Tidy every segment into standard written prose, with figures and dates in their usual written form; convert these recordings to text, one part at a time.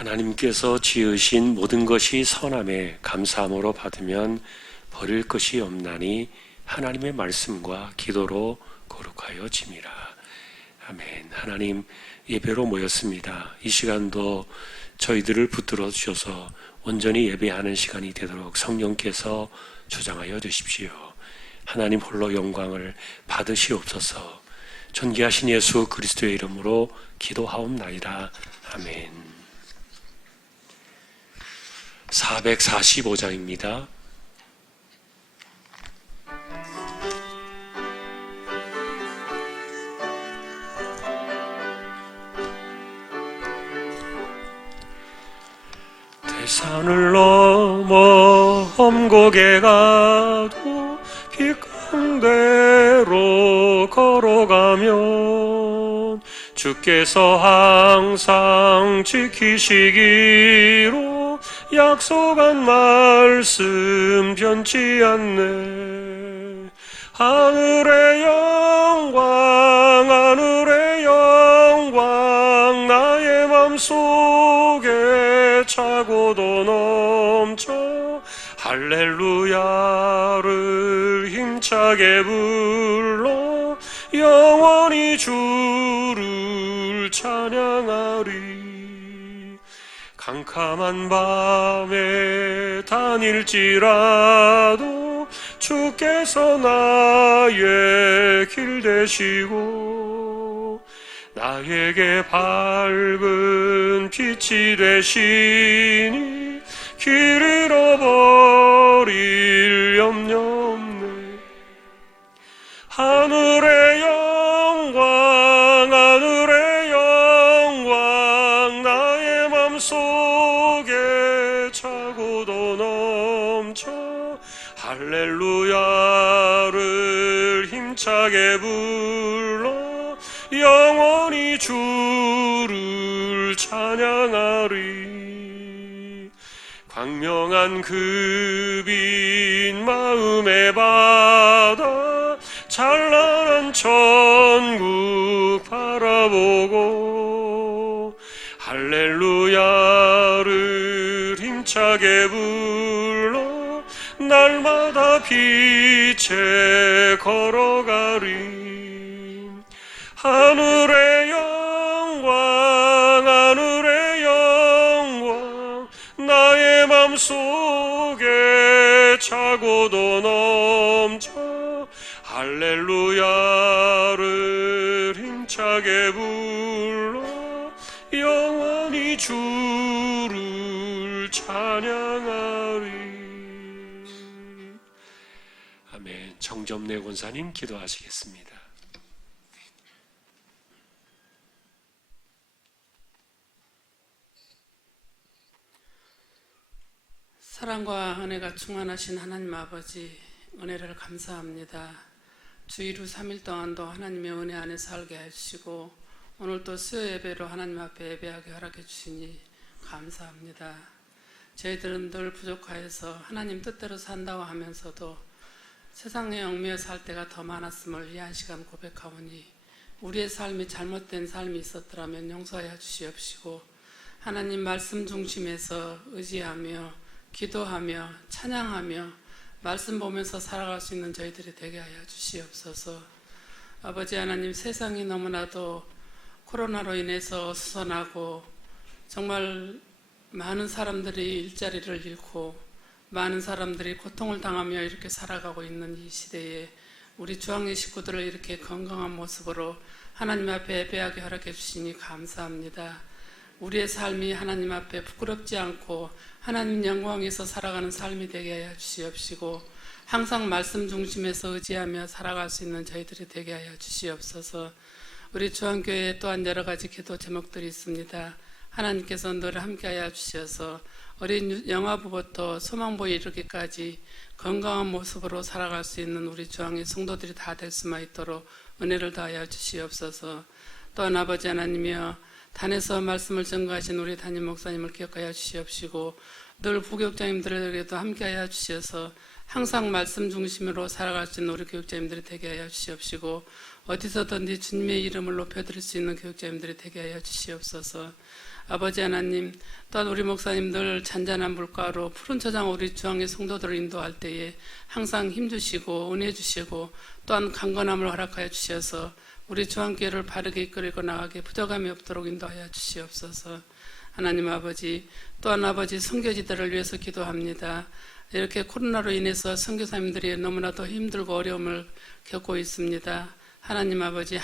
하나님께서 지으신 모든 것이 선함에 감사함으로 받으면 버릴 것이 없나니 하나님의 말씀과 기도로 거룩하여 짐이라. 아멘. 하나님, 예배로 모였습니다. 이 시간도 저희들을 붙들어 주셔서 온전히 예배하는 시간이 되도록 성령께서 주장하여 주십시오. 하나님 홀로 영광을 받으시옵소서. 존귀하신 예수 그리스도의 이름으로 기도하옵나이다. 아멘. 445장입니다. 대산을 넘어 험곡에 가도 빛간대로 걸어가면 주께서 항상 지키시기로 약속한 말씀 변치 않네. 하늘의 영광 하늘의 영광 나의 맘속에 차고도 넘쳐 할렐루야를 힘차게 불러 영원히 주를 찬양하리. 캄캄한 밤에 다닐지라도 주께서 나의 길 되시고 나에게 밝은 빛이 되시니 길 잃어버릴 염려 없네. 하늘의 영광 하늘의 영광 나의 맘속에 차고도 넘쳐 할렐루야를 힘차게 불러 영원히 주를 찬양하리. 광명한 그 빛 마음에 받아 찬란한 천국 바라보고 할렐루야를 힘차게 불러 날마다 빛에 걸어가리. 하늘의 영광 하늘의 영광 나의 맘속에 차고도 넘쳐 할렐루야를 힘차게 불러 영원히 주를 찬양하리. 아멘. 정점내 권사님 기도하시겠습니다. 사랑과 은혜가 충만하신 하나님 아버지, 은혜를 감사합니다. 주일 후 3일 동안도 하나님의 은혜 안에 살게 해주시고 오늘 또 수요 예배로 하나님 앞에 예배하게 허락해 주시니 감사합니다. 저희들은 늘 부족하여서 하나님 뜻대로 산다고 하면서도 세상에 얽매여 살 때가 더 많았음을 이 한 시간 고백하오니 우리의 삶이 잘못된 삶이 있었더라면 용서하여 주시옵시고 하나님 말씀 중심에서 의지하며 기도하며 찬양하며 말씀 보면서 살아갈 수 있는 저희들이 되게 하여 주시옵소서. 아버지 하나님, 세상이 너무나도 코로나로 인해서 수선하고 정말 많은 사람들이 일자리를 잃고 많은 사람들이 고통을 당하며 이렇게 살아가고 있는 이 시대에 우리 주황의 식구들을 이렇게 건강한 모습으로 하나님 앞에 예배하게 허락해 주시니 감사합니다. 우리의 삶이 하나님 앞에 부끄럽지 않고 하나님 영광에서 살아가는 삶이 되게 하여 주시옵시고 항상 말씀 중심에서 의지하며 살아갈 수 있는 저희들이 되게 하여 주시옵소서. 우리 주한교회에 또한 여러 가지 기도 제목들이 있습니다. 하나님께서 늘 함께하여 주셔서 어린 영아부부터 소망부에 이르기까지 건강한 모습으로 살아갈 수 있는 우리 주황의 성도들이 다 될 수만 있도록 은혜를 다하여 주시옵소서. 또한 아버지 하나님이여, 단에서 말씀을 전가하신 우리 담임 목사님을 기억하여 주시옵시고 늘 부교육장님들에게도 함께하여 주셔서 항상 말씀 중심으로 살아갈 수 있는 우리 교육자님들이 되게 하여 주시옵시고 어디서든지 주님의 이름을 높여드릴 수 있는 교육자님들이 되게 하여 주시옵소서. 아버지 하나님, 또한 우리 목사님들 잔잔한 물가로 푸른 초장 우리 주황의 성도들을 인도할 때에 항상 힘주시고 은혜 주시고 또한 강건함을 허락하여 주셔서 우리 주황교회를 바르게 이끌고 나가게 부족함이 없도록 인도하여 주시옵소서. 하나님 아버지, 또한 아버지 선교지들을 위해서 기도합니다. 이렇게 코로나로 인해서 선교사님들이 너무나도 힘들고 어려움을 겪고 있습니다. 하나님 아버지,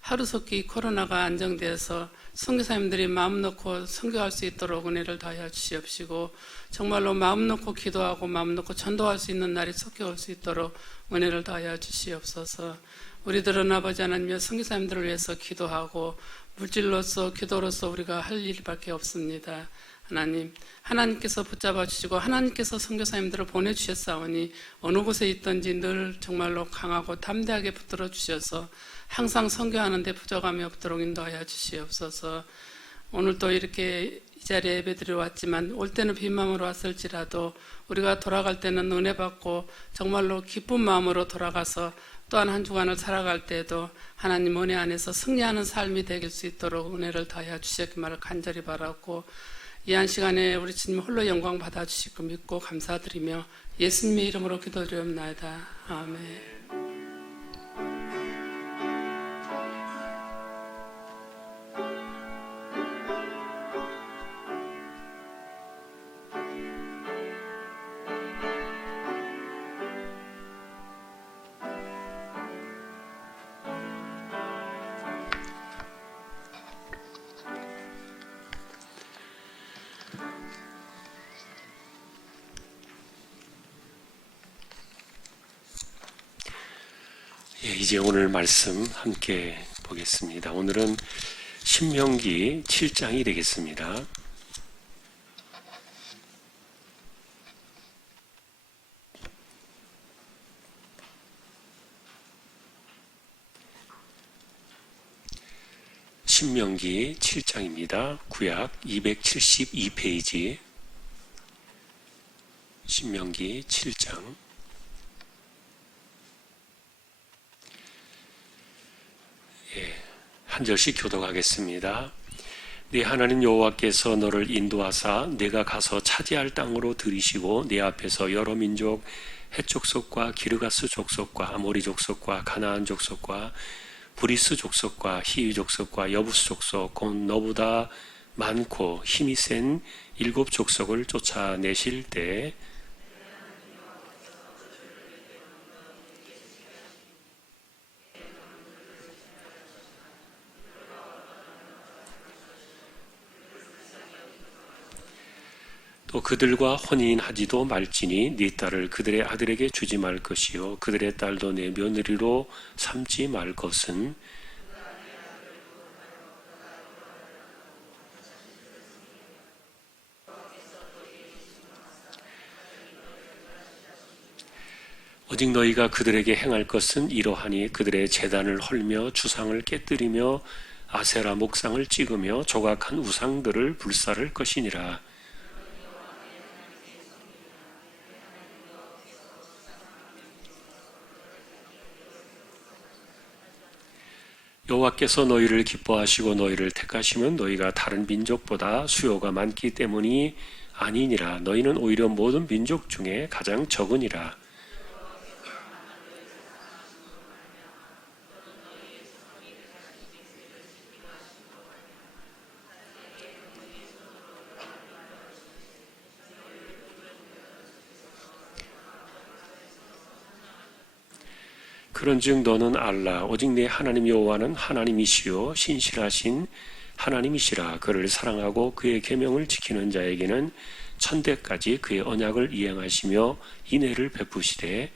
하루속히 코로나가 안정되어서 선교사님들이 마음 놓고 선교할 수 있도록 은혜를 다하여 주시옵시고 정말로 마음 놓고 기도하고 마음 놓고 전도할 수 있는 날이 속히 올 수 있도록 은혜를 다하여 주시옵소서. 우리들은 아버지 하나님의 선교사님들을 위해서 기도하고 물질로서 기도로서 우리가 할 일밖에 없습니다. 하나님, 하나님께서 붙잡아 주시고 하나님께서 선교사님들을 보내주셨사오니 어느 곳에 있든지 늘 정말로 강하고 담대하게 붙들어 주셔서 항상 선교하는 데 부족함이 없도록 인도하여 주시옵소서. 오늘도 이렇게 이 자리에 예배드리러 왔지만 올 때는 빈 마음으로 왔을지라도 우리가 돌아갈 때는 은혜 받고 정말로 기쁜 마음으로 돌아가서 또한 한 주간을 살아갈 때에도 하나님 은혜 안에서 승리하는 삶이 되길 수 있도록 은혜를 다하여 주시기만을 간절히 바라고 이 한 시간에 우리 주님 홀로 영광 받아주시고 믿고 감사드리며 예수님의 이름으로 기도드리옵나이다. 아멘. 이제 오늘 말씀 함께 보겠습니다. 오늘은 신명기 7장이 되겠습니다. 신명기 7장입니다. 구약 272페이지 신명기 7장 한 절씩 교독하겠습니다. 네 하나님 여호와께서 너를 인도하사 내가 가서 차지할 땅으로 들이시고 네 앞에서 여러 민족 헷 족속과 기르가스 족속과 아모리 족속과 가나안 족속과 브리스 족속과 히위 족속과 여부스 족속 곧 너보다 많고 힘이 센 7 족속을 쫓아내실 때 또 그들과 혼인하지도 말지니 네 딸을 그들의 아들에게 주지 말 것이요 그들의 딸도 내 며느리로 삼지 말 것은 오직 너희가 그들에게 행할 것은 이러하니 그들의 제단을 헐며 주상을 깨뜨리며 아세라 목상을 찍으며 조각한 우상들을 불사를 것이니라. 여호와께서 너희를 기뻐하시고 너희를 택하시면 너희가 다른 민족보다 수요가 많기 때문이 아니니라. 너희는 오히려 모든 민족 중에 가장 적으니라. 그런즉 너는 알라 오직 네 하나님 여호와는 하나님이시요 신실하신 하나님이시라. 그를 사랑하고 그의 계명을 지키는 자에게는 천대까지 그의 언약을 이행하시며 인애를 베푸시되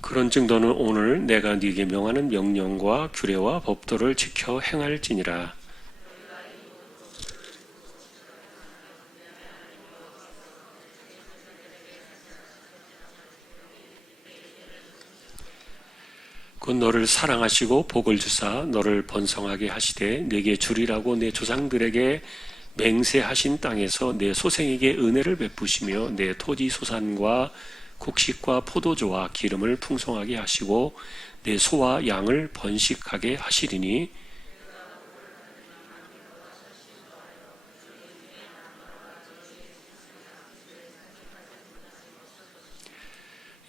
그런즉 너는 오늘 내가 네게 명하는 명령과 규례와 법도를 지켜 행할지니라. 곧 너를 사랑하시고 복을 주사 너를 번성하게 하시되 네게 주리라고 내 조상들에게 맹세하신 땅에서 내 소생에게 은혜를 베푸시며 내 토지 소산과 곡식과 포도주와 기름을 풍성하게 하시고 내 소와 양을 번식하게 하시리니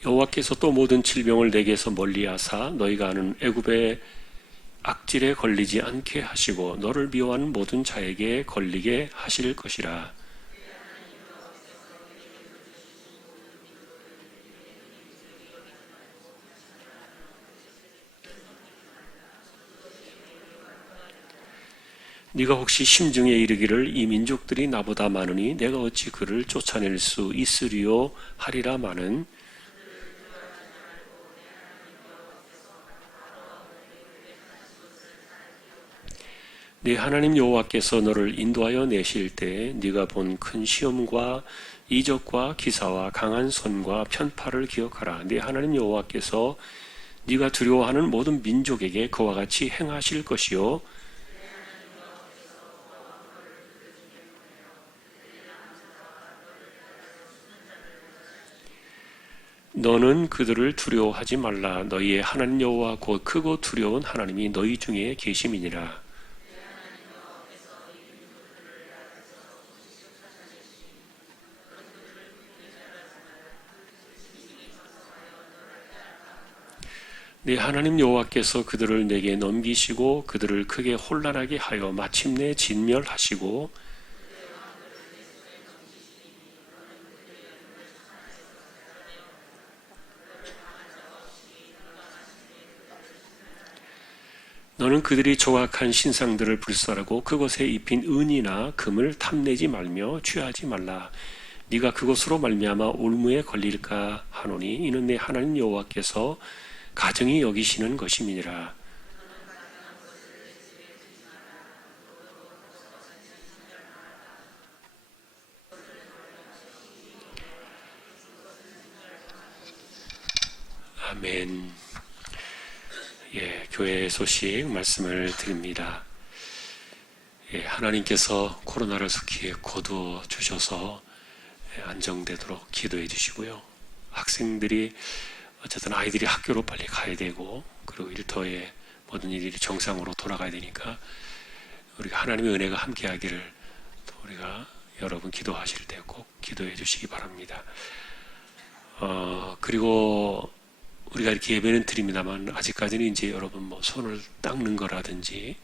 여호와께서 또 모든 질병을 내게서 멀리하사 너희가 아는 애굽의 악질에 걸리지 않게 하시고 너를 미워하는 모든 자에게 걸리게 하실 것이라. 네가 혹시 심중에 이르기를 이 민족들이 나보다 많으니 내가 어찌 그를 쫓아낼 수 있으리요 하리라 마는 네 하나님 여호와께서 너를 인도하여 내실 때 네가 본 큰 시험과 이적과 기사와 강한 손과 편파를 기억하라. 네 하나님 여호와께서 네가 두려워하는 모든 민족에게 그와 같이 행하실 것이요 너는 그들을 두려워하지 말라. 너희의 하나님 여호와 곧 크고 두려운 하나님이 너희 중에 계심이니라. 네 하나님 여호와께서 그들을 내게 넘기시고 그들을 크게 혼란하게 하여 마침내 진멸하시고 너는 그들이 조각한 신상들을 불살하고 그것에 입힌 은이나 금을 탐내지 말며 취하지 말라. 네가 그것으로 말미암아 올무에 걸릴까 하노니 이는 내 하나님 여호와께서 가증히 여기시는 것임이니라. 아멘. 예, 교회 소식 말씀을 드립니다. 예, 하나님께서 코로나를 속히 거두어 주셔서 안정되도록 기도해 주시고요. 학생들이 어쨌든 아이들이 학교로 빨리 가야 되고 그리고 일터에 모든 일이 정상으로 돌아가야 되니까 우리가 하나님의 은혜가 함께하기를 또 우리가 여러분 기도하실 때 꼭 기도해 주시기 바랍니다. 그리고 우리가 이렇게 예배는 드립니다만 아직까지는 이제 여러분 뭐 손을 닦는 거라든지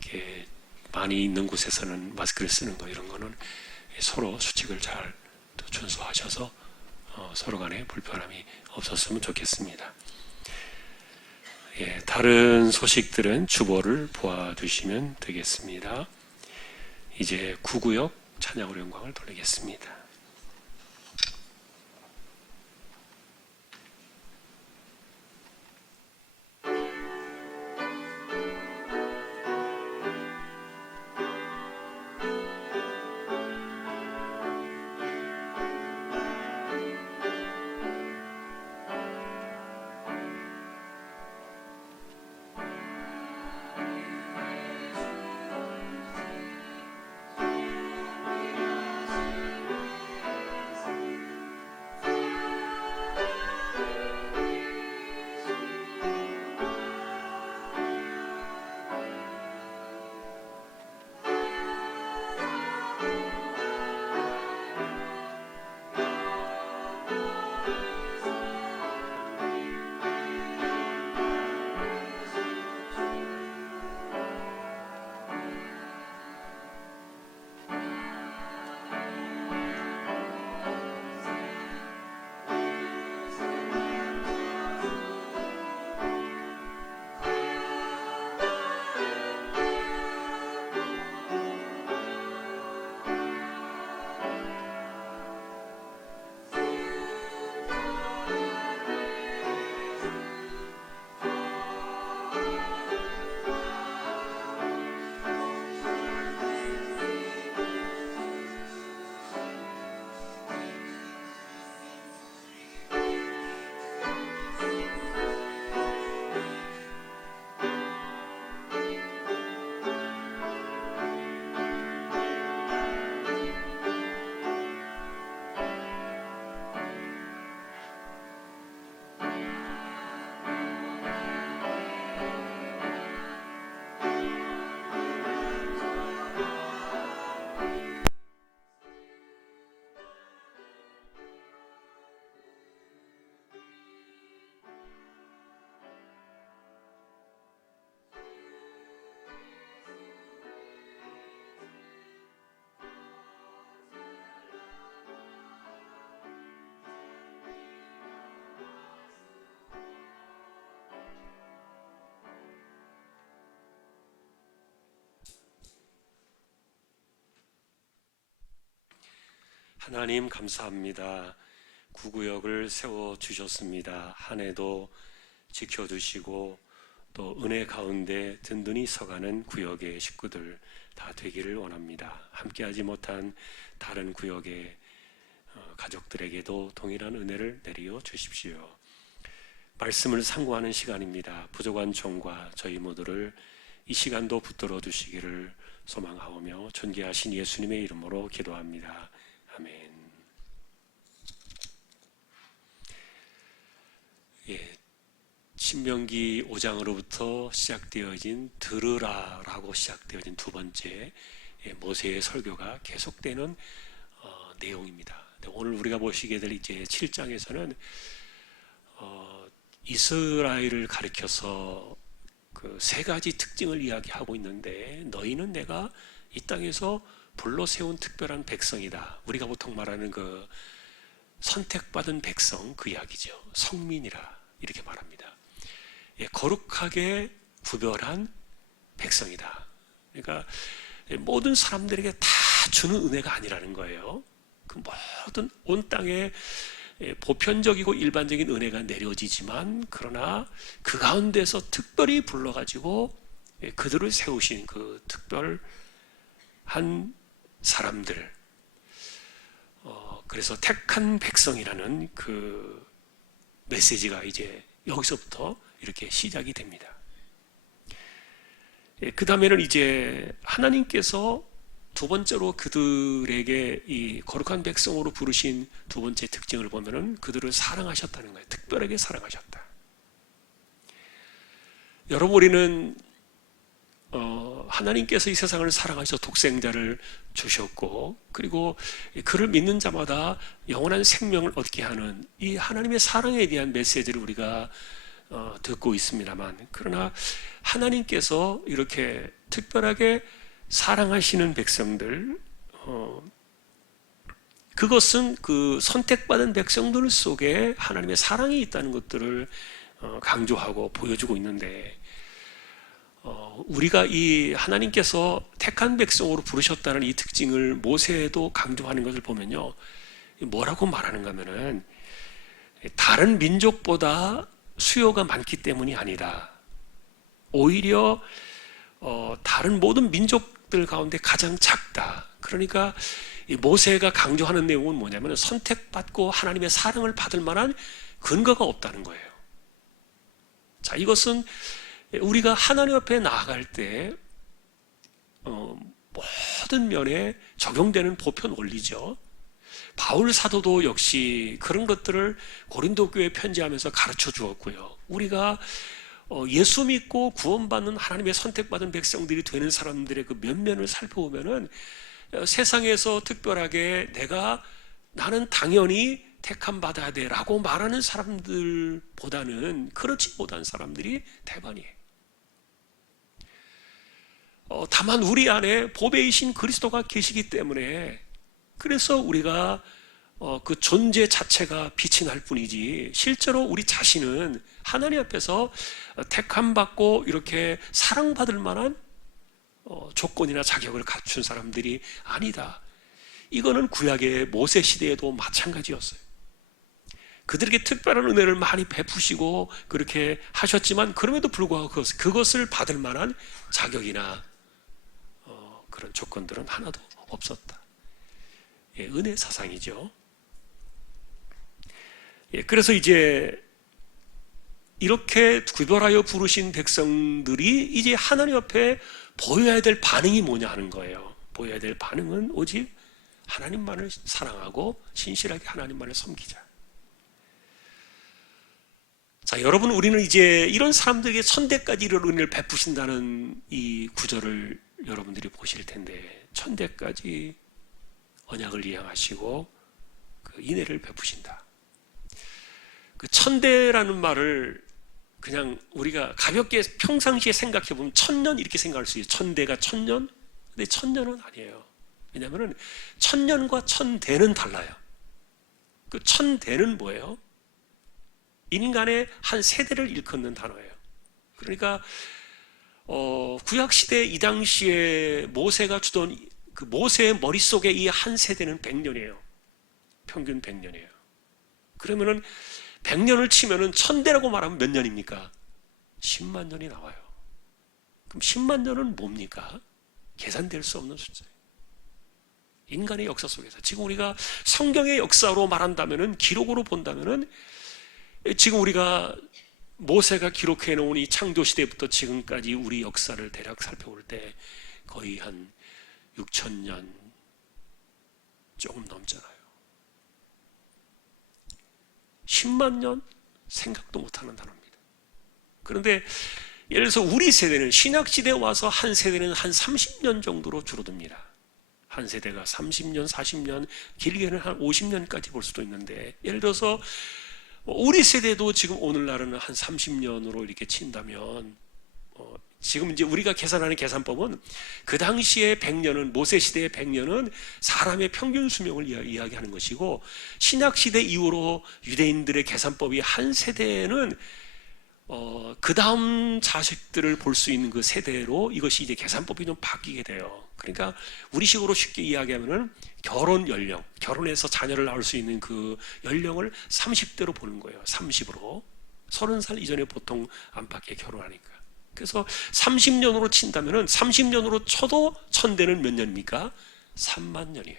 이렇게 많이 있는 곳에서는 마스크를 쓰는 거 이런 거는 서로 수칙을 잘 준수하셔서 서로 간에 불편함이 없었으면 좋겠습니다. 예, 다른 소식들은 주보를 보아주시면 되겠습니다. 이제 구구역 찬양으로 영광을 돌리겠습니다. 하나님 감사합니다. 구구역을 세워주셨습니다. 한 해도 지켜주시고 또 은혜 가운데 든든히 서가는 구역의 식구들 다 되기를 원합니다. 함께하지 못한 다른 구역의 가족들에게도 동일한 은혜를 내려 주십시오. 말씀을 상고하는 시간입니다. 부족한 종과 저희 모두를 이 시간도 붙들어 주시기를 소망하오며 존귀하신 예수님의 이름으로 기도합니다. 아멘. 신명기 5장으로부터 시작되어진 들으라라고 시작되어진 두 번째 모세의 설교가 계속되는 내용입니다. 오늘 우리가 보시게 될 이제 7장에서는 이스라엘을 가리켜서 그 세 가지 특징을 이야기하고 있는데, 너희는 내가 이 땅에서 불러 세운 특별한 백성이다. 우리가 보통 말하는 그 선택받은 백성, 그 이야기죠. 성민이라 이렇게 말합니다. 거룩하게 구별한 백성이다. 그러니까 모든 사람들에게 다 주는 은혜가 아니라는 거예요. 그 모든 온 땅에 보편적이고 일반적인 은혜가 내려지지만, 그러나 그 가운데서 특별히 불러가지고 그들을 세우신 그 특별한 사람들, 그래서 택한 백성이라는 그 메시지가 이제 여기서부터 이렇게 시작이 됩니다. 그 다음에는 이제 하나님께서 두 번째로 그들에게 이 거룩한 백성으로 부르신 두 번째 특징을 보면은 그들을 사랑하셨다는 거예요. 특별하게 사랑하셨다. 여러분, 우리는 하나님께서 이 세상을 사랑하셔서 독생자를 주셨고, 그리고 그를 믿는 자마다 영원한 생명을 얻게 하는 이 하나님의 사랑에 대한 메시지를 우리가 듣고 있습니다만, 그러나 하나님께서 이렇게 특별하게 사랑하시는 백성들, 그것은 그 선택받은 백성들 속에 하나님의 사랑이 있다는 것들을 강조하고 보여주고 있는데, 우리가 이 하나님께서 택한 백성으로 부르셨다는 이 특징을 모세도 강조하는 것을 보면요, 뭐라고 말하는가 하면은 다른 민족보다 수요가 많기 때문이 아니다. 오히려 다른 모든 민족들 가운데 가장 작다. 그러니까 이 모세가 강조하는 내용은 뭐냐면 선택받고 하나님의 사랑을 받을 만한 근거가 없다는 거예요. 자, 이것은 우리가 하나님 앞에 나아갈 때 모든 면에 적용되는 보편 원리죠. 바울 사도도 역시 그런 것들을 고린도 교회에 편지하면서 가르쳐 주었고요. 우리가 예수 믿고 구원받는 하나님의 선택받은 백성들이 되는 사람들의 그 면면을 살펴보면은 세상에서 특별하게 나는 당연히 택함 받아야 돼 라고 말하는 사람들보다는 그렇지 못한 사람들이 대반이에요. 다만 우리 안에 보배이신 그리스도가 계시기 때문에, 그래서 우리가 그 존재 자체가 빛이 날 뿐이지, 실제로 우리 자신은 하나님 앞에서 택함 받고 이렇게 사랑받을 만한 조건이나 자격을 갖춘 사람들이 아니다. 이거는 구약의 모세 시대에도 마찬가지였어요. 그들에게 특별한 은혜를 많이 베푸시고 그렇게 하셨지만, 그럼에도 불구하고 그것을 받을 만한 자격이나 그런 조건들은 하나도 없었다. 은혜 사상이죠. 그래서 이제 이렇게 구별하여 부르신 백성들이 이제 하나님 앞에 보여야 될 반응이 뭐냐 하는 거예요. 보여야 될 반응은 오직 하나님만을 사랑하고 신실하게 하나님만을 섬기자. 자, 여러분, 우리는 이제 이런 사람들에게 천대까지 이런 은혜를 베푸신다는 이 구절을 여러분들이 보실 텐데, 천대까지 언약을 이행하시고 그 인애를 베푸신다. 그 천대라는 말을 그냥 우리가 가볍게 평상시에 생각해 보면 천년 이렇게 생각할 수 있어요. 천대가 천년? 근데 천년은 아니에요. 왜냐하면 천년과 천대는 달라요. 그 천대는 뭐예요? 인간의 한 세대를 일컫는 단어예요. 그러니까 구약시대 이 당시에 모세가 주던 그 모세의 머릿속에 이 한 세대는 100년이에요. 평균 100년이에요. 그러면은 100년을 치면은 1000대라고 말하면 몇 년입니까? 10만 년이 나와요. 그럼 10만 년은 뭡니까? 계산될 수 없는 숫자예요. 인간의 역사 속에서 지금 우리가 성경의 역사로 말한다면은, 기록으로 본다면은, 지금 우리가 모세가 기록해 놓은 이 창조 시대부터 지금까지 우리 역사를 대략 살펴볼 때 거의 한 6,000년 조금 넘잖아요. 10만 년 생각도 못하는 단어입니다. 그런데 예를 들어서 우리 세대는, 신약 시대에 와서 한 세대는 한 30년 정도로 줄어듭니다. 한 세대가 30년, 40년, 길게는 한 50년까지 볼 수도 있는데, 예를 들어서 우리 세대도 지금 오늘날은 한 30년으로 이렇게 친다면, 지금 이제 우리가 계산하는 계산법은 그 당시에 100년은, 모세 시대의 100년은 사람의 평균 수명을 이야기하는 것이고, 신약 시대 이후로 유대인들의 계산법이 한 세대는 그 다음 자식들을 볼 수 있는 그 세대로 이것이 이제 계산법이 좀 바뀌게 돼요. 그러니까 우리식으로 쉽게 이야기하면은 결혼 연령, 결혼해서 자녀를 낳을 수 있는 그 연령을 30대로 보는 거예요. 30으로. 30살 이전에 보통 안팎에 결혼하니까. 그래서 30년으로 친다면은, 30년으로 쳐도 1000대는 몇 년입니까? 3만 년이에요.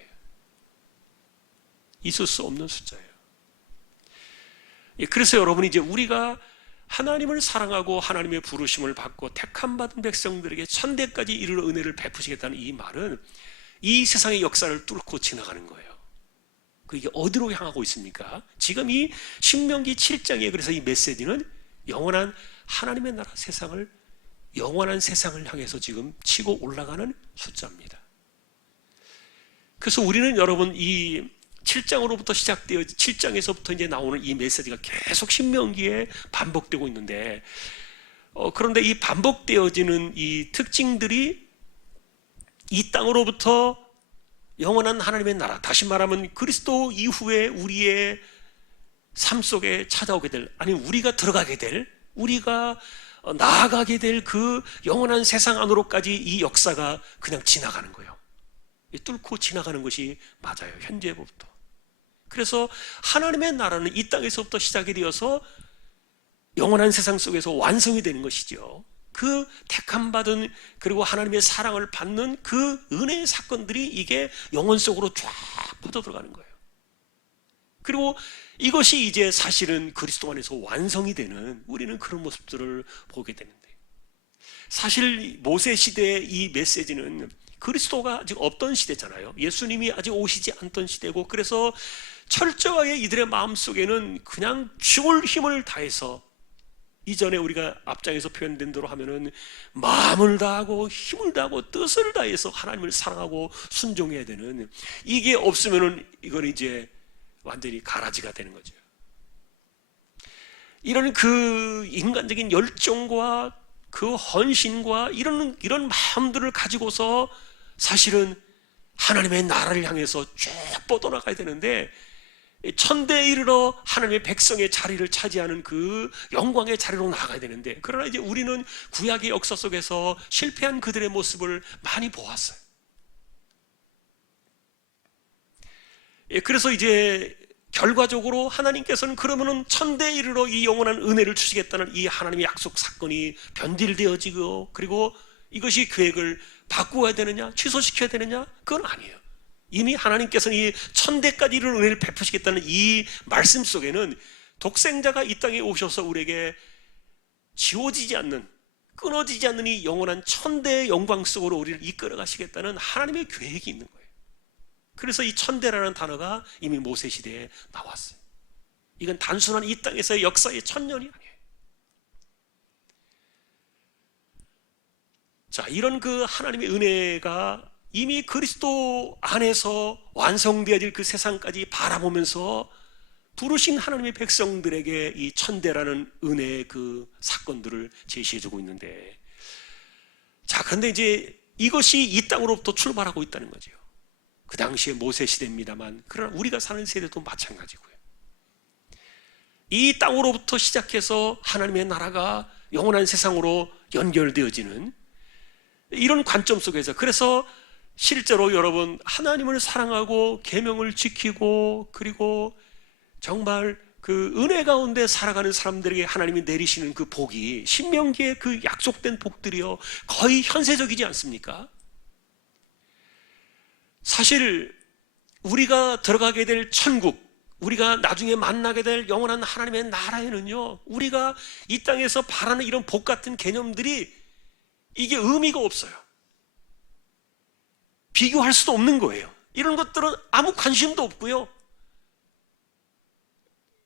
있을 수 없는 숫자예요. 그래서 여러분이 이제 우리가 하나님을 사랑하고 하나님의 부르심을 받고 택함 받은 백성들에게 1000대까지 이르러 은혜를 베푸시겠다는 이 말은 이 세상의 역사를 뚫고 지나가는 거예요. 그게 어디로 향하고 있습니까? 지금 이 신명기 7장에, 그래서 이 메시지는 영원한 하나님의 나라 세상을, 영원한 세상을 향해서 지금 치고 올라가는 숫자입니다. 그래서 우리는 여러분 이 7장으로부터 시작되어 7장에서부터 이제 나오는 이 메시지가 계속 신명기에 반복되고 있는데, 그런데 이 반복되어지는 이 특징들이 이 땅으로부터 영원한 하나님의 나라, 다시 말하면 그리스도 이후에 우리의 삶 속에 찾아오게 될, 아니 우리가 들어가게 될, 우리가 나아가게 될 그 영원한 세상 안으로까지 이 역사가 그냥 지나가는 거예요. 뚫고 지나가는 것이 맞아요. 현재부터. 그래서 하나님의 나라는 이 땅에서부터 시작이 되어서 영원한 세상 속에서 완성이 되는 것이죠. 그 택함 받은, 그리고 하나님의 사랑을 받는 그 은혜의 사건들이 이게 영혼 속으로 쫙 퍼져 들어가는 거예요. 그리고 이것이 이제 사실은 그리스도 안에서 완성이 되는, 우리는 그런 모습들을 보게 되는데, 사실 모세 시대의 이 메시지는 그리스도가 아직 없던 시대잖아요. 예수님이 아직 오시지 않던 시대고, 그래서 철저하게 이들의 마음속에는 그냥 죽을 힘을 다해서, 이전에 우리가 앞장에서 표현된 대로 하면은 마음을 다하고 힘을 다하고 뜻을 다해서 하나님을 사랑하고 순종해야 되는, 이게 없으면은 이건 이제 완전히 가라지가 되는 거죠. 이런 그 인간적인 열정과 그 헌신과 이런 마음들을 가지고서 사실은 하나님의 나라를 향해서 쭉 뻗어나가야 되는데, 1000대에 이르러 하나님의 백성의 자리를 차지하는 그 영광의 자리로 나아가야 되는데, 그러나 이제 우리는 구약의 역사 속에서 실패한 그들의 모습을 많이 보았어요. 그래서 이제 결과적으로 하나님께서는 그러면은 1000대에 이르러 이 영원한 은혜를 주시겠다는 이 하나님의 약속 사건이 변질되어지고, 그리고 이것이 계획을 바꾸어야 되느냐, 취소시켜야 되느냐, 그건 아니에요. 이미 하나님께서는 이 1000대까지 이르는 은혜를 베푸시겠다는 이 말씀 속에는 독생자가 이 땅에 오셔서 우리에게 지워지지 않는, 끊어지지 않는 이 영원한 1000대의 영광 속으로 우리를 이끌어 가시겠다는 하나님의 계획이 있는 거예요. 그래서 이 1000대라는 단어가 이미 모세 시대에 나왔어요. 이건 단순한 이 땅에서의 역사의 1000년이 아니에요. 자, 이런 그 하나님의 은혜가 이미 그리스도 안에서 완성되어질 그 세상까지 바라보면서 부르신 하나님의 백성들에게 이 1000대라는 은혜의 그 사건들을 제시해주고 있는데, 자, 그런데 이제 이것이 이 땅으로부터 출발하고 있다는 거죠. 그 당시에 모세 시대입니다만, 그러나 우리가 사는 세대도 마찬가지고요. 이 땅으로부터 시작해서 하나님의 나라가 영원한 세상으로 연결되어지는 이런 관점 속에서, 그래서 실제로 여러분, 하나님을 사랑하고 계명을 지키고 그리고 정말 그 은혜 가운데 살아가는 사람들에게 하나님이 내리시는 그 복이, 신명기의 그 약속된 복들이요, 거의 현세적이지 않습니까? 사실 우리가 들어가게 될 천국, 우리가 나중에 만나게 될 영원한 하나님의 나라에는요, 우리가 이 땅에서 바라는 이런 복 같은 개념들이 이게 의미가 없어요. 비교할 수도 없는 거예요. 이런 것들은 아무 관심도 없고요.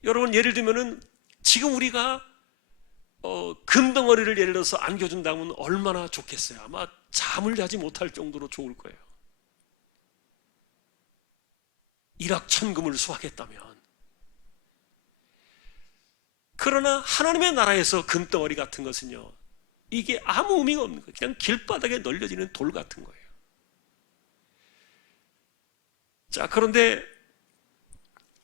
여러분, 예를 들면은 지금 우리가 금덩어리를 예를 들어서 안겨준다면 얼마나 좋겠어요. 아마 잠을 자지 못할 정도로 좋을 거예요. 일확천금을 수확했다면. 그러나 하나님의 나라에서 금덩어리 같은 것은요, 이게 아무 의미가 없는 거예요. 그냥 길바닥에 널려지는 돌 같은 거예요. 자, 그런데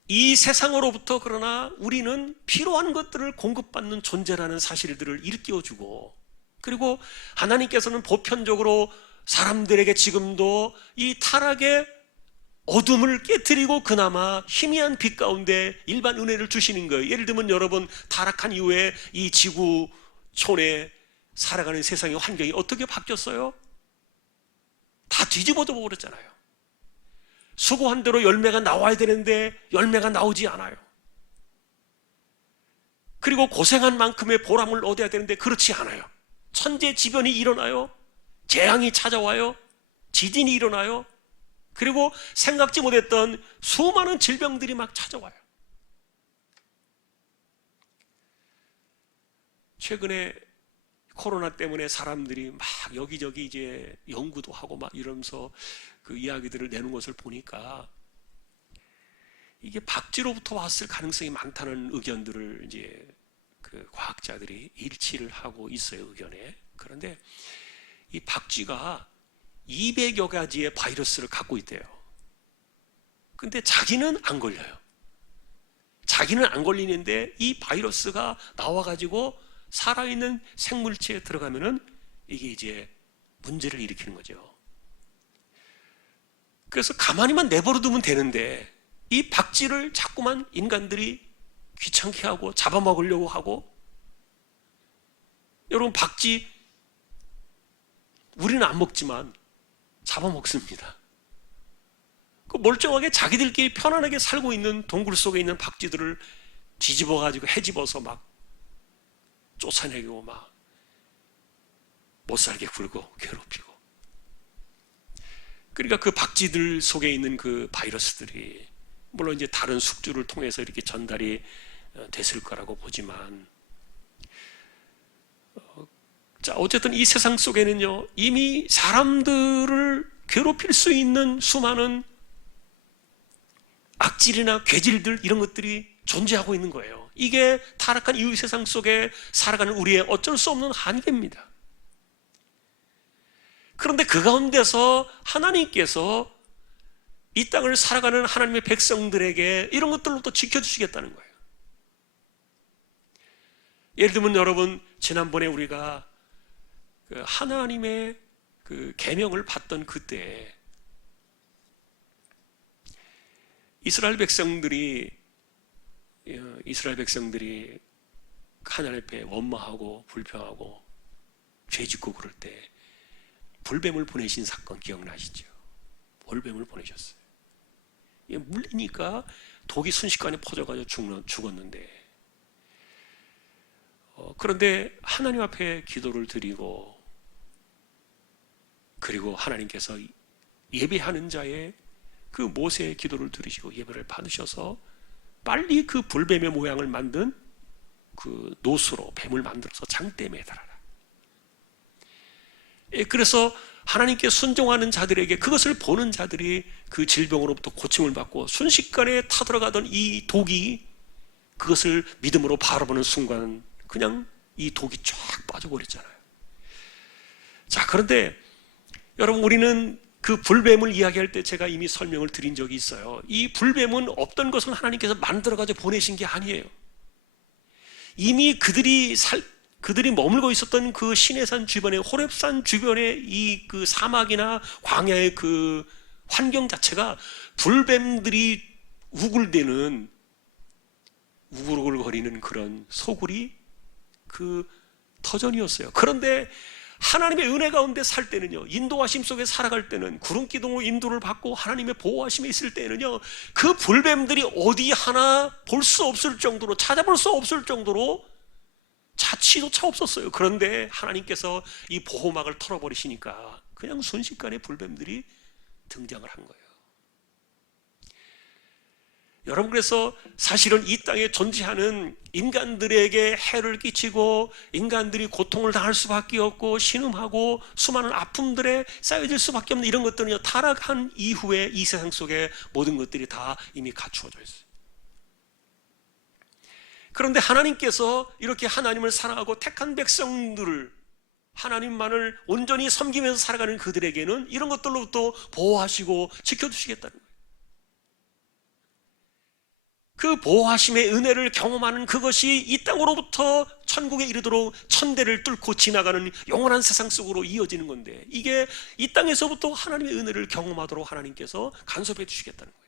이 세상으로부터 그러나 우리는 필요한 것들을 공급받는 존재라는 사실들을 일깨워주고, 그리고 하나님께서는 보편적으로 사람들에게 지금도 이 타락의 어둠을 깨트리고 그나마 희미한 빛 가운데 일반 은혜를 주시는 거예요. 예를 들면 여러분, 타락한 이후에 이 지구촌에 살아가는 세상의 환경이 어떻게 바뀌었어요? 다 뒤집어져 버렸잖아요. 수고한 대로 열매가 나와야 되는데 열매가 나오지 않아요. 그리고 고생한 만큼의 보람을 얻어야 되는데 그렇지 않아요. 천재지변이 일어나요. 재앙이 찾아와요. 지진이 일어나요. 그리고 생각지 못했던 수많은 질병들이 막 찾아와요. 최근에 코로나 때문에 사람들이 막 여기저기 이제 연구도 하고 막 이러면서 그 이야기들을 내는 것을 보니까 이게 박쥐로부터 왔을 가능성이 많다는 의견들을 이제 그 과학자들이 일치를 하고 있어요, 의견에. 그런데 이 박쥐가 200여 가지의 바이러스를 갖고 있대요. 근데 자기는 안 걸려요. 자기는 안 걸리는데 이 바이러스가 나와가지고 살아있는 생물체에 들어가면은 이게 이제 문제를 일으키는 거죠. 그래서 가만히만 내버려 두면 되는데 이 박쥐를 자꾸만 인간들이 귀찮게 하고 잡아먹으려고 하고. 여러분, 박쥐 우리는 안 먹지만 잡아먹습니다. 그 멀쩡하게 자기들끼리 편안하게 살고 있는 동굴 속에 있는 박쥐들을 뒤집어가지고 헤집어서 막 쫓아내고 막 못살게 굴고 괴롭히고. 그러니까 그 박쥐들 속에 있는 그 바이러스들이 물론 이제 다른 숙주를 통해서 이렇게 전달이 됐을 거라고 보지만, 자, 어쨌든 이 세상 속에는요, 이미 사람들을 괴롭힐 수 있는 수많은 악질이나 괴질들, 이런 것들이 존재하고 있는 거예요. 이게 타락한 이후 세상 속에 살아가는 우리의 어쩔 수 없는 한계입니다. 그런데 그 가운데서 하나님께서 이 땅을 살아가는 하나님의 백성들에게 이런 것들로부터 지켜주시겠다는 거예요. 예를 들면 여러분, 지난번에 우리가 그 하나님의 그 계명을 받던 그때 이스라엘 백성들이 하나님 앞에 원망하고 불평하고 죄짓고 그럴 때 불뱀을 보내신 사건 기억나시죠? 불뱀을 보내셨어요. 물리니까 독이 순식간에 퍼져가지고 죽었는데, 그런데 하나님 앞에 기도를 드리고, 그리고 하나님께서 예배하는 자의 그 모세의 기도를 들으시고 예배를 받으셔서 빨리 그 불뱀의 모양을 만든 그 노수로 뱀을 만들어서 장대에 매달아라. 그래서 하나님께 순종하는 자들에게, 그것을 보는 자들이 그 질병으로부터 고침을 받고 순식간에 타들어가던 이 독이, 그것을 믿음으로 바라보는 순간 그냥 이 독이 쫙 빠져버렸잖아요. 자, 그런데 여러분, 우리는 그 불뱀을 이야기할 때 제가 이미 설명을 드린 적이 있어요. 이 불뱀은 없던 것을 하나님께서 만들어가지고 보내신 게 아니에요. 이미 그들이 그들이 머물고 있었던 그 시내산 주변에, 호렙산 주변에 이 그 사막이나 광야의 그 환경 자체가 불뱀들이 우글우글거리는 그런 소굴이 그 터전이었어요. 그런데 하나님의 은혜 가운데 살 때는요, 인도하심 속에 살아갈 때는, 구름기둥으로 인도를 받고 하나님의 보호하심에 있을 때는요, 그 불뱀들이 어디 하나 볼 수 없을 정도로, 찾아볼 수 없을 정도로 자취조차 없었어요. 그런데 하나님께서 이 보호막을 털어버리시니까 그냥 순식간에 불뱀들이 등장을 한 거예요. 여러분, 그래서 사실은 이 땅에 존재하는 인간들에게 해를 끼치고 인간들이 고통을 당할 수밖에 없고 신음하고 수많은 아픔들에 쌓여질 수밖에 없는 이런 것들은요, 타락한 이후에 이 세상 속에 모든 것들이 다 이미 갖추어져 있어요. 그런데 하나님께서 이렇게 하나님을 사랑하고 택한 백성들을, 하나님만을 온전히 섬기면서 살아가는 그들에게는 이런 것들로부터 보호하시고 지켜주시겠다는 거예요. 그 보호하심의 은혜를 경험하는 그것이 이 땅으로부터 천국에 이르도록 천대를 뚫고 지나가는 영원한 세상 속으로 이어지는 건데, 이게 이 땅에서부터 하나님의 은혜를 경험하도록 하나님께서 간섭해 주시겠다는 거예요.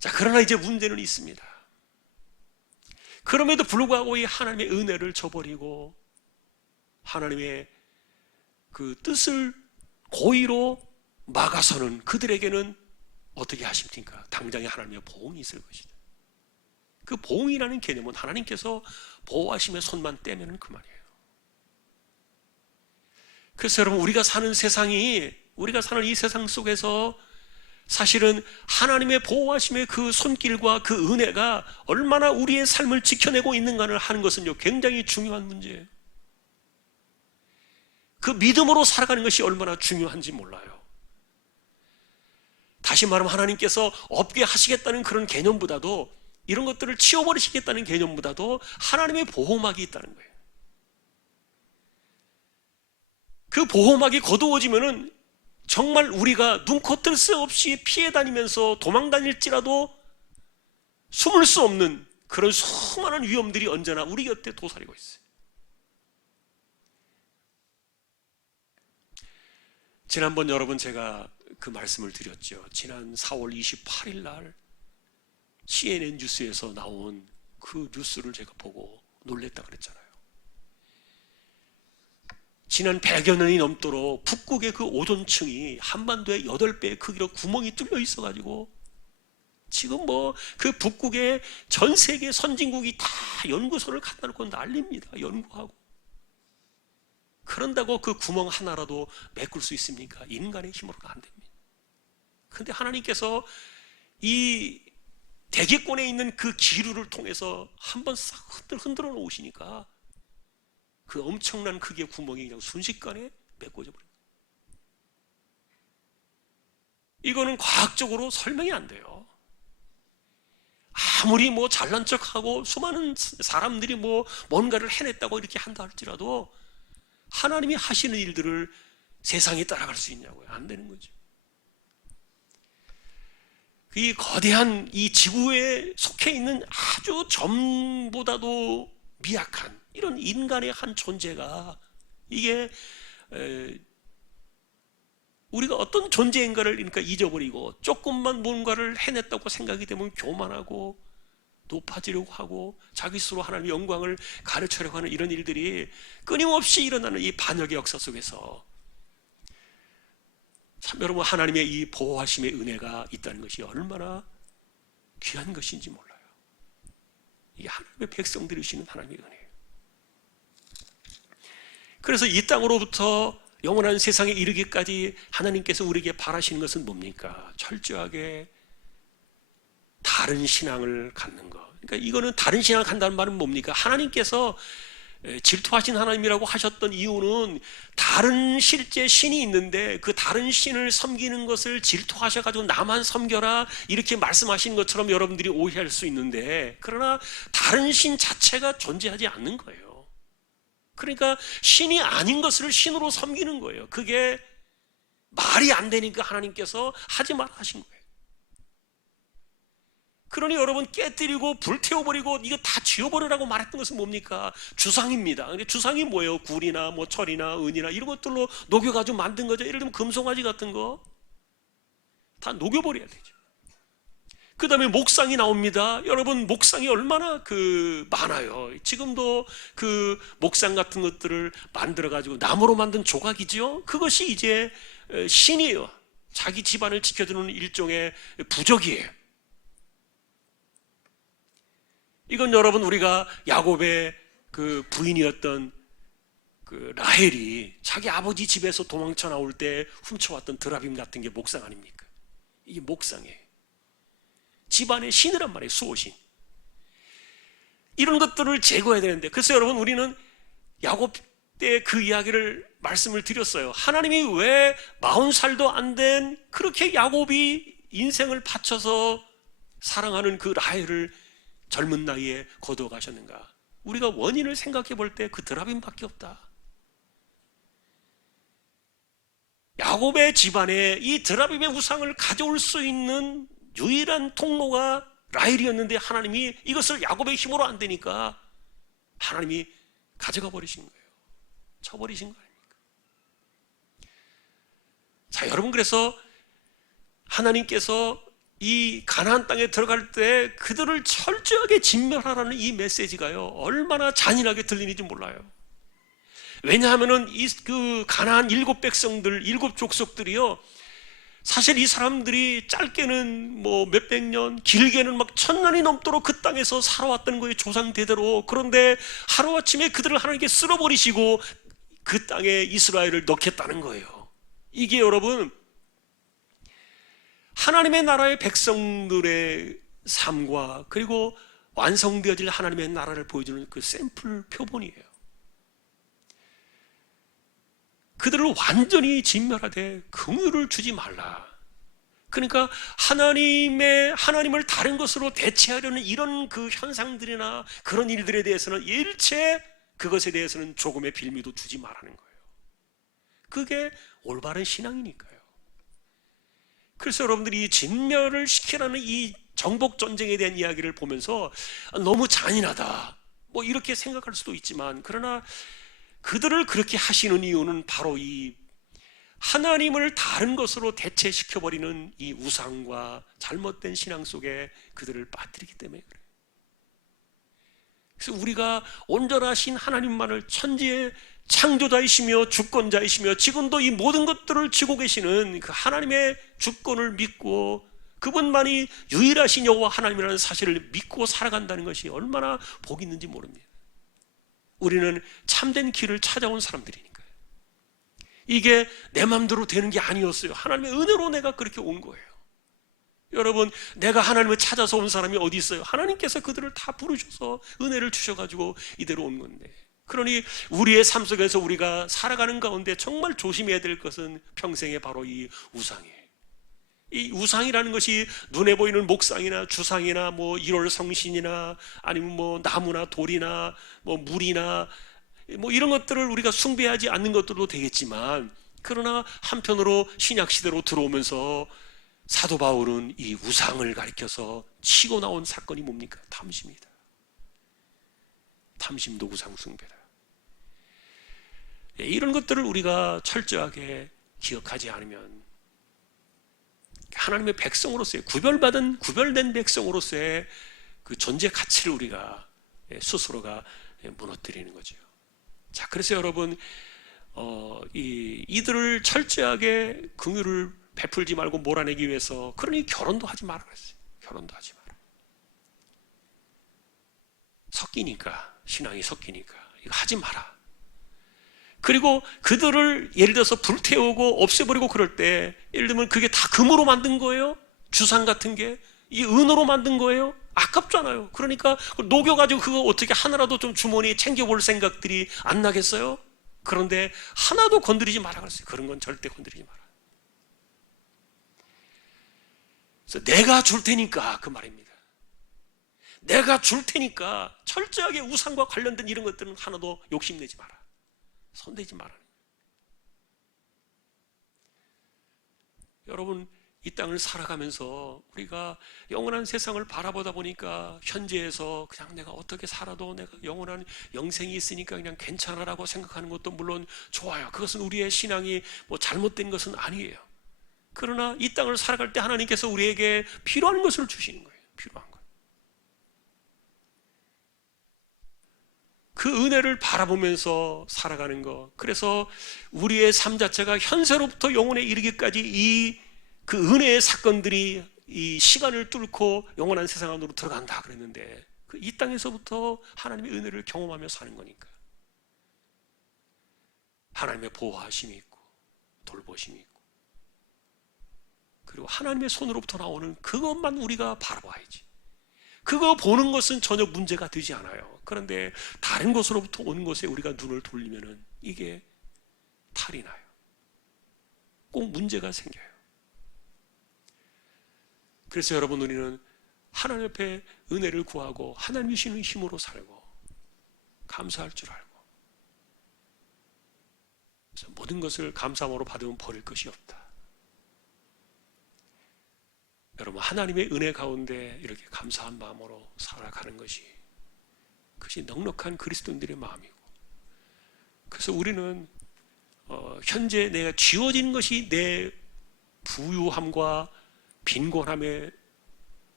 자, 그러나 이제 문제는 있습니다. 그럼에도 불구하고 이 하나님의 은혜를 저버리고 하나님의 그 뜻을 고의로 막아서는 그들에게는 어떻게 하십니까? 당장에 하나님의 보응이 있을 것이다. 그 보응이라는 개념은 하나님께서 보호하심의 손만 떼면 그만이에요. 그래서 여러분, 우리가 사는 이 세상 속에서 사실은 하나님의 보호하심의 그 손길과 그 은혜가 얼마나 우리의 삶을 지켜내고 있는가를 하는 것은요, 굉장히 중요한 문제예요. 그 믿음으로 살아가는 것이 얼마나 중요한지 몰라요. 다시 말하면 하나님께서 없게 하시겠다는 그런 개념보다도, 이런 것들을 치워버리시겠다는 개념보다도 하나님의 보호막이 있다는 거예요. 그 보호막이 거두어지면은 정말 우리가 눈코 뜰 새 없이 피해 다니면서 도망 다닐지라도 숨을 수 없는 그런 수많은 위험들이 언제나 우리 곁에 도사리고 있어요. 지난번 여러분 제가 그 말씀을 드렸죠. 지난 4월 28일 날 CNN 뉴스에서 나온 그 뉴스를 제가 보고 놀랬다 그랬잖아요. 지난 100여 년이 넘도록 북극의 그 오존층이 한반도의 8배의 크기로 구멍이 뚫려 있어가지고 지금 뭐 그 북극의 전 세계 선진국이 다 연구소를 갖다 놓고 난립니다. 연구하고. 그런다고 그 구멍 하나라도 메꿀 수 있습니까? 인간의 힘으로는 안 됩니다. 그런데 하나님께서 이 대기권에 있는 그 기류를 통해서 한번 싹 흔들어 놓으시니까 그 엄청난 크기의 구멍이 그냥 순식간에 메꿔져 버립니다. 이거는 과학적으로 설명이 안 돼요. 아무리 뭐 잘난 척하고 수많은 사람들이 뭐 뭔가를 해냈다고 이렇게 한다 할지라도 하나님이 하시는 일들을 세상이 따라갈 수 있냐고요? 안 되는 거죠. 이 거대한 이 지구에 속해 있는 아주 점보다도 미약한 이런 인간의 한 존재가, 이게 우리가 어떤 존재인가를 그러니까 잊어버리고 조금만 뭔가를 해냈다고 생각이 되면 교만하고 높아지려고 하고 자기 스스로 하나님의 영광을 가르치려고 하는 이런 일들이 끊임없이 일어나는 이 반역의 역사 속에서 참 여러분, 하나님의 이 보호하심의 은혜가 있다는 것이 얼마나 귀한 것인지 몰라요. 이게 하나님의 백성들이 주시는 하나님의 은혜예요. 그래서 이 땅으로부터 영원한 세상에 이르기까지 하나님께서 우리에게 바라시는 것은 뭡니까? 철저하게 다른 신앙을 갖는 것. 그러니까 이거는 다른 신앙을 갖는다는 말은 뭡니까? 하나님께서 질투하신 하나님이라고 하셨던 이유는 다른 실제 신이 있는데 그 다른 신을 섬기는 것을 질투하셔가지고 나만 섬겨라 이렇게 말씀하시는 것처럼 여러분들이 오해할 수 있는데, 그러나 다른 신 자체가 존재하지 않는 거예요. 그러니까 신이 아닌 것을 신으로 섬기는 거예요. 그게 말이 안 되니까 하나님께서 하지 말라 하신 거예요. 그러니 여러분, 깨뜨리고 불태워버리고 이거 다 지워버리라고 말했던 것은 뭡니까? 주상입니다. 근데 주상이 뭐예요? 굴이나 뭐 철이나 은이나 이런 것들로 녹여가지고 만든 거죠. 예를 들면 금송아지 같은 거 다 녹여버려야 되죠. 그 다음에 목상이 나옵니다. 여러분, 목상이 얼마나 많아요. 지금도 그 목상 같은 것들을 만들어가지고 나무로 만든 조각이죠. 그것이 이제 신이에요. 자기 집안을 지켜주는 일종의 부적이에요. 이건 여러분, 우리가 야곱의 그 부인이었던 그 라헬이 자기 아버지 집에서 도망쳐 나올 때 훔쳐왔던 드라빔 같은 게 목상 아닙니까? 이게 목상이에요. 집안의 신이란 말이에요. 수호신. 이런 것들을 제거해야 되는데, 그래서 여러분, 우리는 야곱 때 그 이야기를 말씀을 드렸어요. 하나님이 왜 40살도 안 된 그렇게 야곱이 인생을 바쳐서 사랑하는 그 라헬을 젊은 나이에 거두어 가셨는가? 우리가 원인을 생각해 볼 때 그 드라빔밖에 없다. 야곱의 집안에 이 드라빔의 우상을 가져올 수 있는 유일한 통로가 라헬이었는데, 하나님이 이것을 야곱의 힘으로 안 되니까 하나님이 가져가 버리신 거예요. 쳐버리신 거 아닙니까? 자, 여러분, 그래서 하나님께서 이 가나안 땅에 들어갈 때 그들을 철저하게 진멸하라는 이 메시지가요, 얼마나 잔인하게 들리는지 몰라요. 왜냐하면은 그 가나안 7백성들, 7족속들이요, 사실 이 사람들이 짧게는 뭐 몇백 년, 길게는 막 1000년이 넘도록 그 땅에서 살아왔던 거예요, 조상 대대로. 그런데 하루아침에 그들을 하나님께 쓸어버리시고 그 땅에 이스라엘을 넣겠다는 거예요. 이게 여러분, 하나님의 나라의 백성들의 삶과 그리고 완성되어질 하나님의 나라를 보여주는 그 샘플 표본이에요. 그들을 완전히 진멸하되 긍휼을 주지 말라. 그러니까 하나님을 다른 것으로 대체하려는 이런 그 현상들이나 그런 일들에 대해서는 일체 그것에 대해서는 조금의 빌미도 주지 말라는 거예요. 그게 올바른 신앙이니까요. 그래서 여러분들이 진멸을 시키라는 이 정복 전쟁에 대한 이야기를 보면서 너무 잔인하다, 뭐 이렇게 생각할 수도 있지만, 그러나 그들을 그렇게 하시는 이유는 바로 이 하나님을 다른 것으로 대체시켜버리는 이 우상과 잘못된 신앙 속에 그들을 빠뜨리기 때문에 그래요. 그래서 우리가 온전하신 하나님만을 천지의 창조자이시며 주권자이시며 지금도 이 모든 것들을 쥐고 계시는 그 하나님의 주권을 믿고 그분만이 유일하신 여호와 하나님이라는 사실을 믿고 살아간다는 것이 얼마나 복이 있는지 모릅니다. 우리는 참된 길을 찾아온 사람들이니까요. 이게 내 마음대로 되는 게 아니었어요. 하나님의 은혜로 내가 그렇게 온 거예요. 여러분, 내가 하나님을 찾아서 온 사람이 어디 있어요? 하나님께서 그들을 다 부르셔서 은혜를 주셔가지고 이대로 온 건데, 그러니 우리의 삶 속에서 우리가 살아가는 가운데 정말 조심해야 될 것은 평생에 바로 이 우상이에요. 이 우상이라는 것이 눈에 보이는 목상이나 주상이나 뭐 1월 성신이나 아니면 뭐 나무나 돌이나 뭐 물이나 뭐 이런 것들을 우리가 숭배하지 않는 것들도 되겠지만, 그러나 한편으로 신약 시대로 들어오면서 사도 바울은 이 우상을 가리켜서 치고 나온 사건이 뭡니까? 탐심이다. 탐심도 우상 숭배다. 이런 것들을 우리가 철저하게 기억하지 않으면 하나님의 백성으로서의 구별된 백성으로서의 그 존재 가치를 우리가 스스로가 무너뜨리는 거죠. 자, 그래서 여러분, 이들을 철저하게 긍휼을 베풀지 말고 몰아내기 위해서, 그러니 결혼도 하지 말라 그랬어요. 결혼도 하지 마라. 섞이니까, 신앙이 섞이니까 이거 하지 마라. 그리고 그들을 예를 들어서 불태우고 없애버리고 그럴 때, 예를 들면 그게 다 금으로 만든 거예요? 주상 같은 게 이 은으로 만든 거예요? 아깝잖아요. 그러니까 녹여가지고 그거 어떻게 하나라도 좀 주머니에 챙겨볼 생각들이 안 나겠어요? 그런데 하나도 건드리지 마라 그랬어요. 그런 건 절대 건드리지 마라. 그래서 내가 줄 테니까, 그 말입니다. 내가 줄 테니까 철저하게 우상과 관련된 이런 것들은 하나도 욕심내지 마라. 손대지 마라. 여러분, 이 땅을 살아가면서 우리가 영원한 세상을 바라보다 보니까 현재에서 그냥 내가 어떻게 살아도 내가 영원한 영생이 있으니까 그냥 괜찮아라고 생각하는 것도 물론 좋아요. 그것은 우리의 신앙이 뭐 잘못된 것은 아니에요. 그러나 이 땅을 살아갈 때 하나님께서 우리에게 필요한 것을 주시는 거예요. 필요한 것. 그 은혜를 바라보면서 살아가는 것. 그래서 우리의 삶 자체가 현세로부터 영혼에 이르기까지 그 은혜의 사건들이 이 시간을 뚫고 영원한 세상 안으로 들어간다 그랬는데 이 땅에서부터 하나님의 은혜를 경험하며 사는 거니까. 하나님의 보호하심이 있고 돌보심이 있고 그리고 하나님의 손으로부터 나오는 그것만 우리가 바라봐야지. 그거 보는 것은 전혀 문제가 되지 않아요. 그런데 다른 곳으로부터 오는 것에 우리가 눈을 돌리면은 이게 탈이 나요. 꼭 문제가 생겨요. 그래서 여러분, 우리는 하나님 앞에 은혜를 구하고 하나님이 주시는 힘으로 살고 감사할 줄 알고, 그래서 모든 것을 감사함으로 받으면 버릴 것이 없다. 여러분, 하나님의 은혜 가운데 이렇게 감사한 마음으로 살아가는 것이, 그것이 넉넉한 그리스도인들의 마음이고, 그래서 우리는 현재 내가 쥐어진 것이 내 부유함과 빈곤함의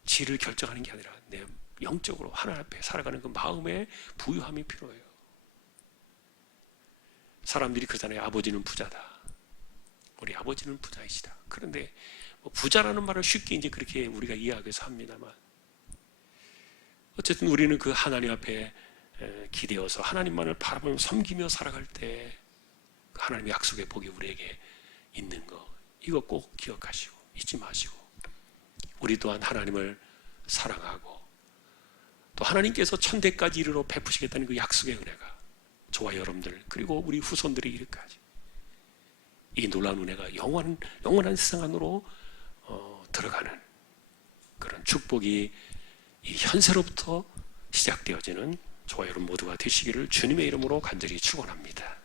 질을 결정하는 게 아니라 내 영적으로 하나님 앞에 살아가는 그 마음의 부유함이 필요해요. 사람들이 그러잖아요. 아버지는 부자다. 우리 아버지는 부자이시다. 그런데 부자라는 말을 쉽게 이제 그렇게 우리가 이해하기위해서 합니다만, 어쨌든 우리는 그 하나님 앞에 기대어서 하나님만을 바라보며 섬기며 살아갈 때 하나님의 약속의 복이 우리에게 있는 거, 이거 꼭 기억하시고 잊지 마시고, 우리 또한 하나님을 사랑하고 또 하나님께서 천대까지 이르러 베푸시겠다는 그 약속의 은혜가 저와 여러분들 그리고 우리 후손들의 일까지, 이 놀라운 은혜가 영원한 세상 안으로 들어가는 그런 축복이 이 현세로부터 시작되어지는 저와 여러분 모두가 되시기를 주님의 이름으로 간절히 축원합니다.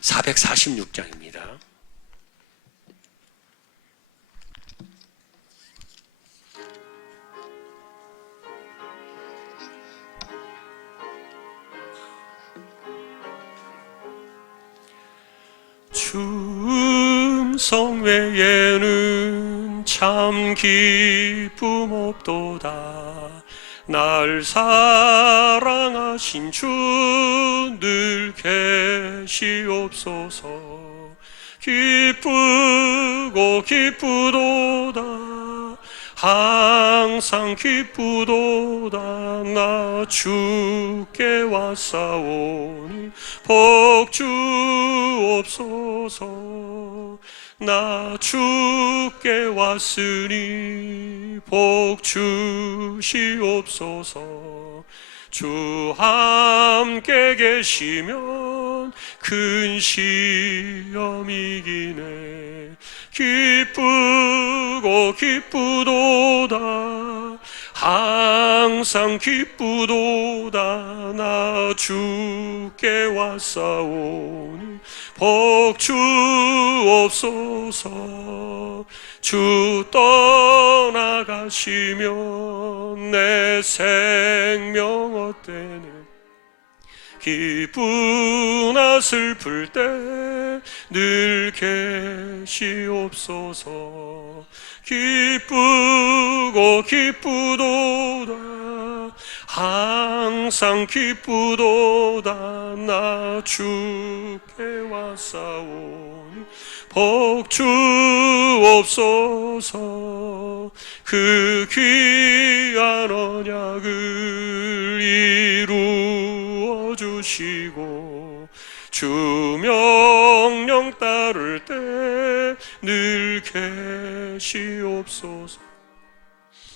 446장입니다. 충성 외에는 참 기쁨 없도다. 날 사랑하신 주 늘 계시옵소서. 기쁘고 기쁘도다. 항상 기쁘도다. 나 주께 왔사오니 복 주옵소서. 나 주께 왔으니 복 주시옵소서. 주 함께 계시면 큰 시험 이기네. 기쁘고 기쁘도다. 항상 기쁘도다. 나 주께 왔사오니 복 주옵소서. 주 떠나가시면 내 생명 어때네. 기쁘나 슬플 때 늘 계시옵소서. 기쁘고 기쁘도다. 항상 기쁘도다. 나 주께 왔사오니 복 주옵소서. 그 귀한 언약을 이루어 주시고 주 명령 따를 때 늘 계시옵소서.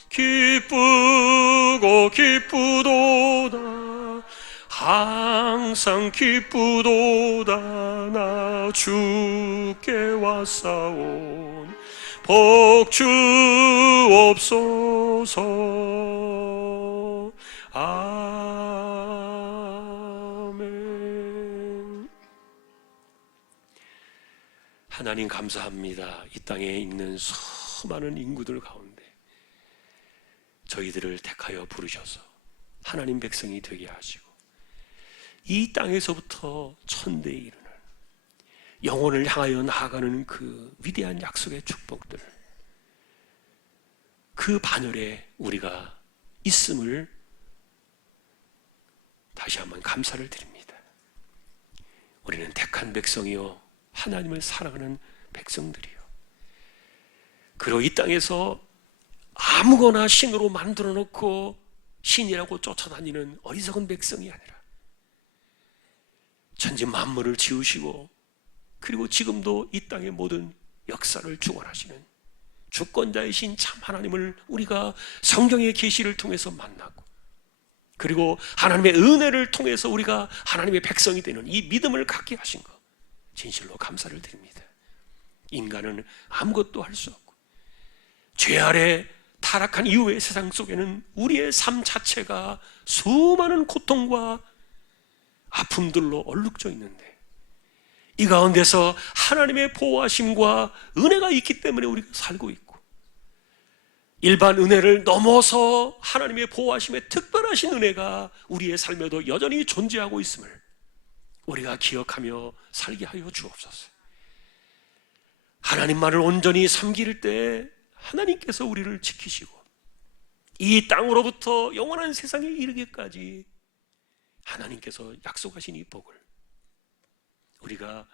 기쁘고 기쁘도다. 항상 기쁘도다. 나 주께 왔사오니 복 주옵소서. 아멘. 하나님 감사합니다. 이 땅에 있는 수많은 인구들 가운데 저희들을 택하여 부르셔서 하나님 백성이 되게 하시고 이 땅에서부터 천대에 이르는 영혼을 향하여 나아가는 그 위대한 약속의 축복들, 그 반열에 우리가 있음을 다시 한번 감사를 드립니다. 우리는 택한 백성이요 하나님을 사랑하는 백성들이요, 그리고 이 땅에서 아무거나 신으로 만들어 놓고 신이라고 쫓아다니는 어리석은 백성이 아니라 천지 만물을 지으시고 그리고 지금도 이 땅의 모든 역사를 주관하시는 주권자이신 참 하나님을 우리가 성경의 계시를 통해서 만나고, 그리고 하나님의 은혜를 통해서 우리가 하나님의 백성이 되는 이 믿음을 갖게 하신 것, 진실로 감사를 드립니다. 인간은 아무것도 할 수 없고 죄 아래 타락한 이후의 세상 속에는 우리의 삶 자체가 수많은 고통과 아픔들로 얼룩져 있는데, 이 가운데서 하나님의 보호하심과 은혜가 있기 때문에 우리가 살고 있고, 일반 은혜를 넘어서 하나님의 보호하심의 특별하신 은혜가 우리의 삶에도 여전히 존재하고 있음을 우리가 기억하며 살게 하여 주옵소서. 하나님만을 온전히 섬길 때 하나님께서 우리를 지키시고 이 땅으로부터 영원한 세상에 이르기까지 하나님께서 약속하신 이 복을 우리가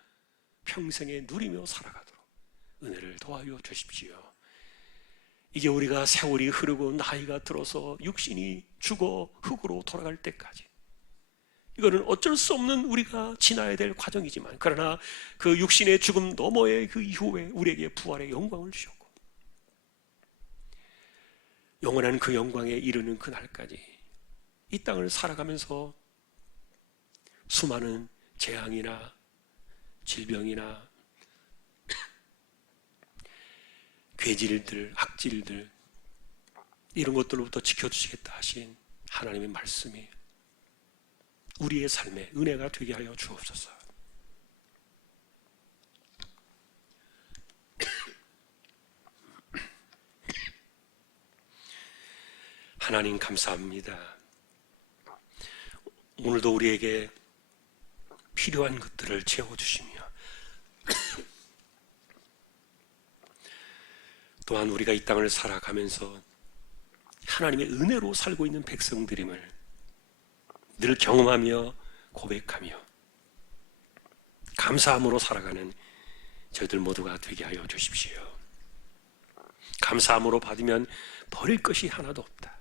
평생에 누리며 살아가도록 은혜를 더하여 주십시오. 이제 우리가 세월이 흐르고 나이가 들어서 육신이 죽어 흙으로 돌아갈 때까지, 이거는 어쩔 수 없는 우리가 지나야 될 과정이지만, 그러나 그 육신의 죽음 너머의 그 이후에 우리에게 부활의 영광을 주셨고 영원한 그 영광에 이르는 그날까지 이 땅을 살아가면서 수많은 재앙이나 질병이나 괴질들, 악질들, 이런 것들로부터 지켜주시겠다 하신 하나님의 말씀이 우리의 삶에 은혜가 되게 하여 주옵소서. 하나님 감사합니다. 오늘도 우리에게 필요한 것들을 채워주시며 또한 우리가 이 땅을 살아가면서 하나님의 은혜로 살고 있는 백성들임을 늘 경험하며 고백하며 감사함으로 살아가는 저희들 모두가 되게 하여 주십시오. 감사함으로 받으면 버릴 것이 하나도 없다.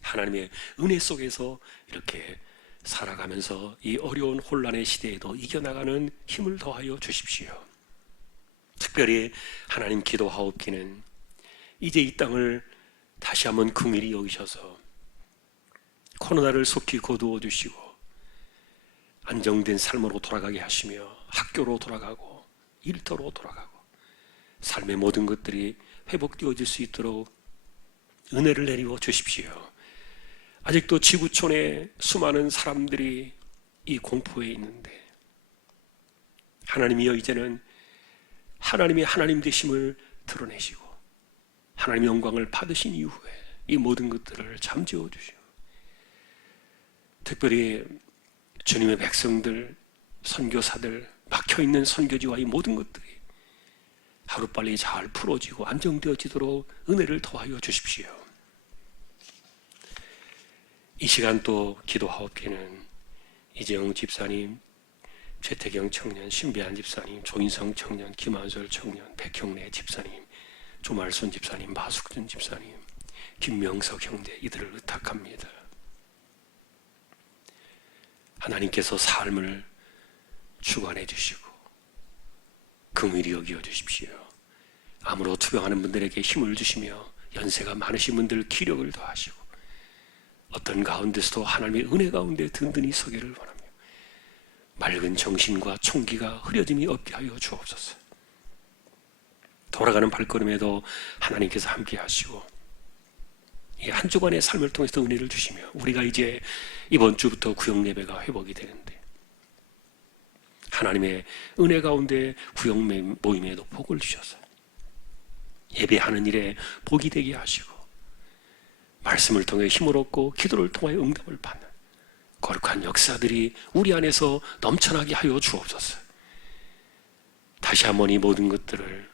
하나님의 은혜 속에서 이렇게 살아가면서 이 어려운 혼란의 시대에도 이겨나가는 힘을 더하여 주십시오. 특별히 하나님 기도하옵기는 이제 이 땅을 다시 한번 긍휼히 여기셔서 코로나를 속히 거두어 주시고 안정된 삶으로 돌아가게 하시며 학교로 돌아가고 일터로 돌아가고 삶의 모든 것들이 회복되어질 수 있도록 은혜를 내리워 주십시오. 아직도 지구촌에 수많은 사람들이 이 공포에 있는데 하나님이여, 이제는 하나님이 하나님 되심을 드러내시고 하나님의 영광을 받으신 이후에 이 모든 것들을 잠재워 주시고, 특별히 주님의 백성들, 선교사들, 막혀있는 선교지와 이 모든 것들이 하루빨리 잘 풀어지고 안정되어지도록 은혜를 더하여 주십시오. 이 시간 또 기도하옵기는 이재영 집사님, 최태경 청년, 신배한 집사님, 조인성 청년, 김한솔 청년, 백형래 집사님, 조말순 집사님, 마숙준 집사님, 김명석 형제, 이들을 의탁합니다. 하나님께서 삶을 주관해 주시고 긍휼히 여겨 주십시오. 암으로 투병하는 분들에게 힘을 주시며 연세가 많으신 분들 기력을 더하시고 어떤 가운데서도 하나님의 은혜 가운데 든든히 서기를 원하며 맑은 정신과 총기가 흐려짐이 없게 하여 주옵소서. 돌아가는 발걸음에도 하나님께서 함께 하시고 이 한 주간의 삶을 통해서 은혜를 주시며 우리가 이제 이번 주부터 구역 예배가 회복이 되는데 하나님의 은혜 가운데 구역 모임에도 복을 주셔서 예배하는 일에 복이 되게 하시고 말씀을 통해 힘을 얻고 기도를 통해 응답을 받는 거룩한 역사들이 우리 안에서 넘쳐나게 하여 주옵소서. 다시 한번 이 모든 것들을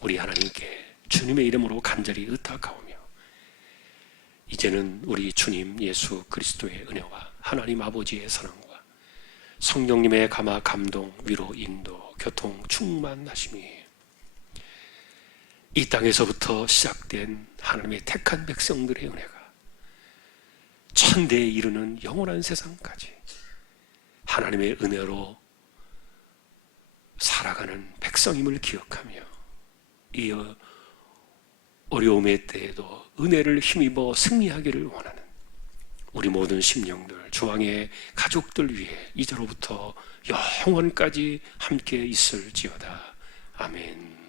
우리 하나님께 주님의 이름으로 간절히 의탁하오며 이제는 우리 주님 예수 그리스도의 은혜와 하나님 아버지의 사랑과 성령님의 감화 감동 위로 인도 교통 충만하심이 이 땅에서부터 시작된 하나님의 택한 백성들의 은혜가 천대에 이르는 영원한 세상까지 하나님의 은혜로 살아가는 백성임을 기억하며 이 어려움의 때에도 은혜를 힘입어 승리하기를 원하는 우리 모든 심령들, 주왕의 가족들 위해 이제로부터 영원까지 함께 있을지어다. 아멘.